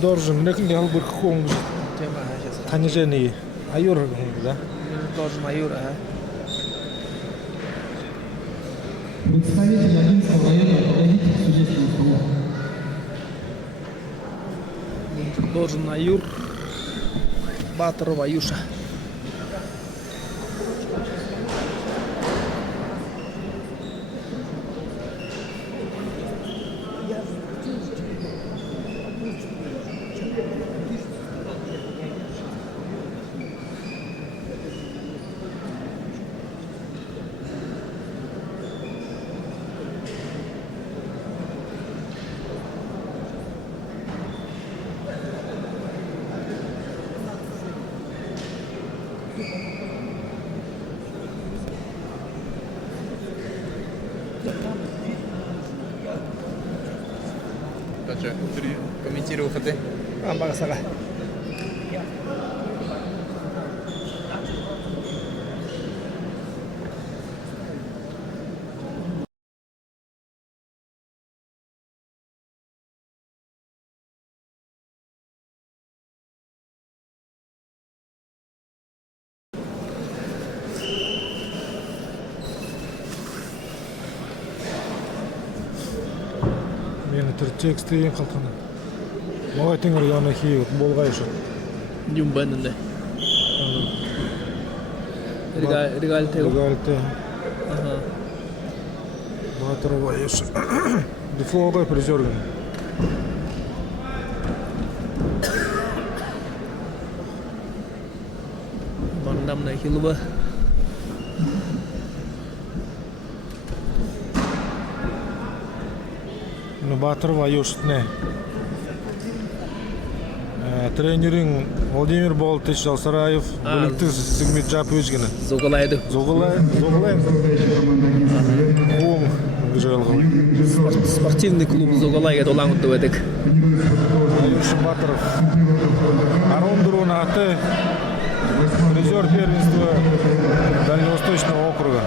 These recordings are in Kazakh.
Должен некий албыр хом Тема сейчас. танижени айор да. Должен майора, а? Представитель Ленинского района, подойдите к судейскому столу. Должен майор Батарова Юша. Комментировал ходы. Багасага. Мені тексті ең қалқаны. Мағай теңір яна хейгіт болғай ұшы. Юмбанында. Регалте. Регалте. Ага. Батырова ұшы. Дефлоға призерген. Маңдамна хилба. Батырова ұшы не? Тренерин Владимир Болтыч Жалсараев, Буликтыз Сигмит Жапыжгина. Зогалайды. Зогалай. Ом жайлгы. Спортивный клуб Зогалайга долан өтөдік. Аюш Батыров. Арондурун аты призер первенства Дальневосточного округа.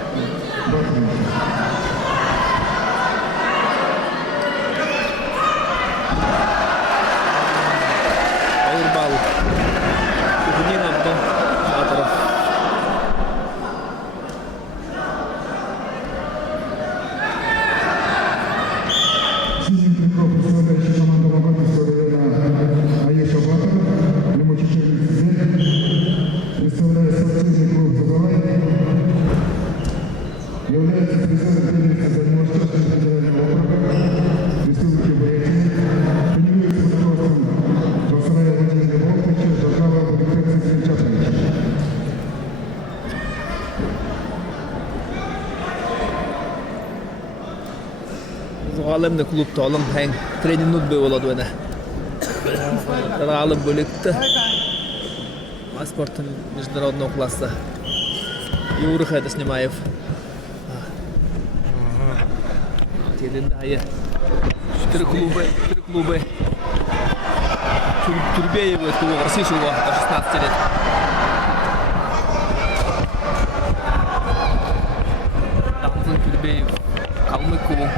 Ауырбал. Күнен апты Батыров. Синим Петров, представляющий команду Лобановского района Аюша Батаров, Лимучичев представляет спортивный клуб «Зугалай», является призером первенства Дальневосточного федерального округа Республики Бурятия, тренируется под руководством Жалсарая Владимира Болтыча, Жакава Буликтеца Сенчатовича. Зогалымды клубта алым һәң тренинг бе болады өне. Алып бөлікті. Спортын международного класса. Юрих это Снимаев. Телінде айы. Три клубы. Турбеев өтті Россия жылға 16 лет. Тамзын Турбеев. Калмыков.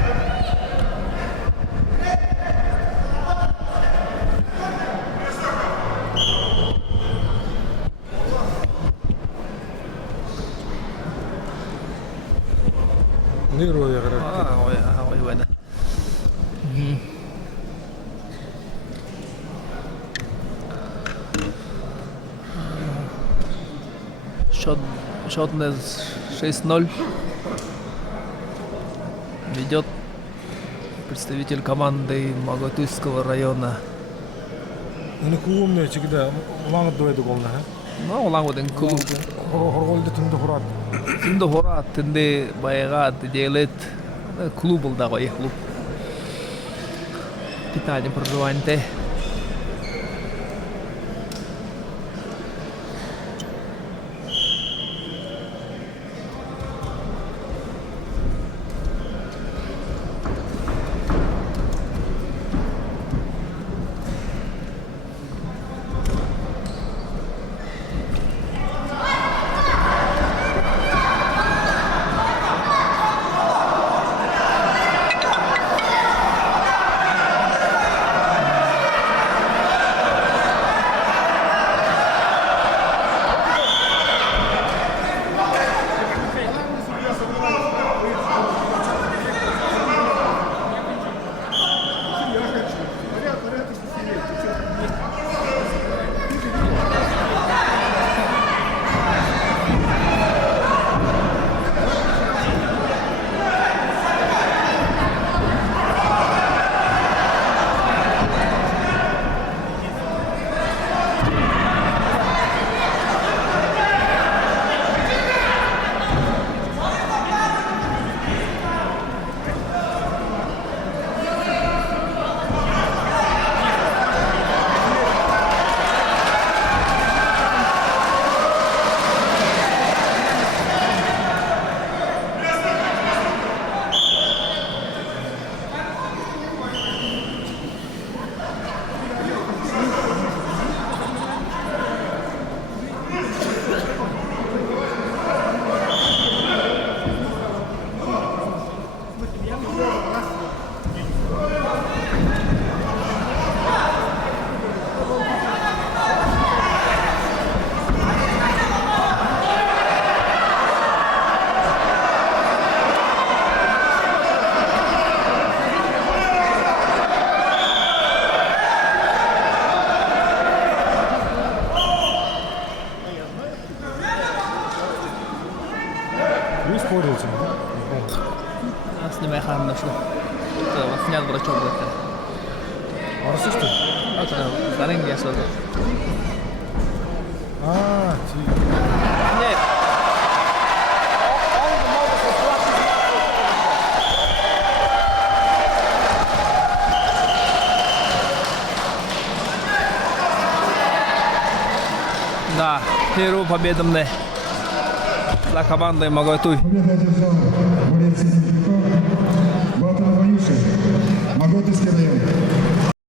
Нервы я говорю. Ой, вайда. Счет 6-0. Ведет представитель команды Магатуйского района. Мені клубымда чекде улаңыт дуайды қолына. Ну, олан өден клуб. Хорголды түнді құрат. Тинде хора, тинде байга, делет клуб был такой клуб. Питание, проживание. говорите? Снимай ханна что. Это снят врачом это. Орысы что? Это заренге соза. Нет. Да, первую победу мне. За командой могу тут. Победу одержал борец Синельников.